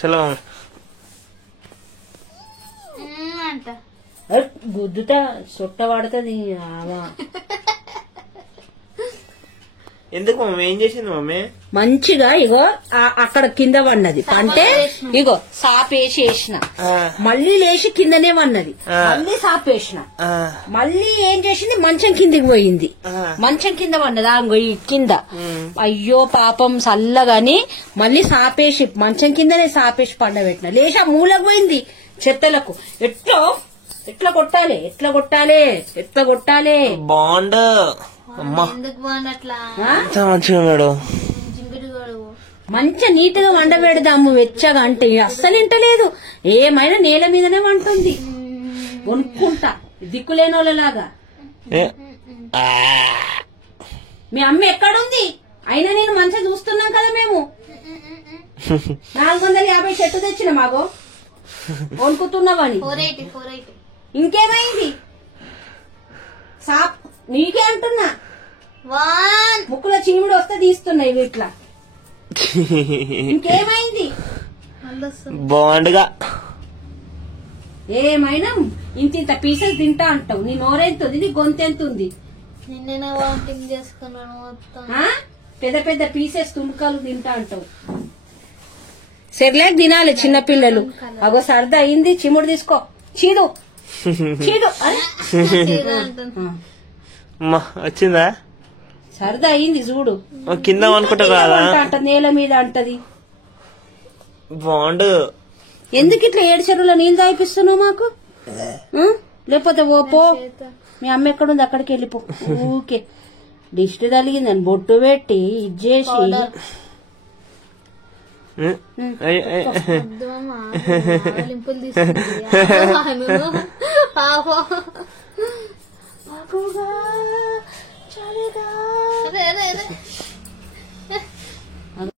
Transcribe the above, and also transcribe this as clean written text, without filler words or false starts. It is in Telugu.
చలో అంట గుద్దుతా సొట్ట పడుతుంది. ఎందుకు మమ్మీ? ఏం చేసింది మమ్మీ? మంచిగా ఇగో అక్కడ కింద పన్నది అంటే ఇగో సాపేసి వేసిన, మళ్ళీ లేచి కిందనే పన్నది, మళ్ళీ సాపేసిన, మళ్ళీ ఏం చేసింది మంచం కిందికి పోయింది, మంచం కింద పన్నది అంగో ఈ కింద. అయ్యో పాపం చల్లగాని మళ్ళీ సాపేసి మంచం కిందనే సాపేసి పండబెట్టిన, లేచి ఆ మూలకు పోయింది చెత్తలకు. ఎట్లా కొట్టాలి ఎట్లా కొట్టాలి ఎట్లా కొట్టాలి? బాండ్ అమ్మా ఎందుకు బాగుంది అట్లా? మంచిగా ఉన్నాడు. మంచిగా నీట్ గా వండబెడదాము వెచ్చగా అంటే అస్సలు ఇంటలేదు, ఏమైనా నేల మీదనే వంటుంది. కొనుక్కుంటా దిక్కులేని వాళ్ళలాగా. మీ అమ్మ ఎక్కడుంది? అయినా నేను మంచిగా చూస్తున్నాం కదా మేము. 450 చెట్టు తెచ్చిన మాగో కొనుక్కుతున్నావని. ఇంకేమైంది? సాప్ నీకే అంటున్నా, ముక్కులో చీముడు వస్తే తీస్తున్నాయి ఇట్లా. ఇంకేమైంది? బాండ్గా ఏమైనా ఇంత పీసెస్ తింటా అంటావు. నీ నోరెంతుంది, నీ గొంతెంతుంది? పెద్ద పెద్ద పీసెస్ తుణుకాలు తింటా అంటావు. సెర్లాక్ తినాలి చిన్నపిల్లలు. అగో సరదా అయింది, చిముడు తీసుకో, చీడు చీడు వచ్చిందా? సరదా అయింది చూడు. కింద అనుకుంటా అంట నేల మీద అంటది. బాండ్ ఎందుకు ఇట్లా 7 చెరువులో నీళ్ళు తాగిపిస్తున్నావు మాకు? లేకపోతే ఓ పో, మీ అమ్మ ఎక్కడుంది అక్కడికి వెళ్ళిపో. ఊకే దిష్టి తలిగిందని బొట్టు పెట్టి ఇచ్చేసి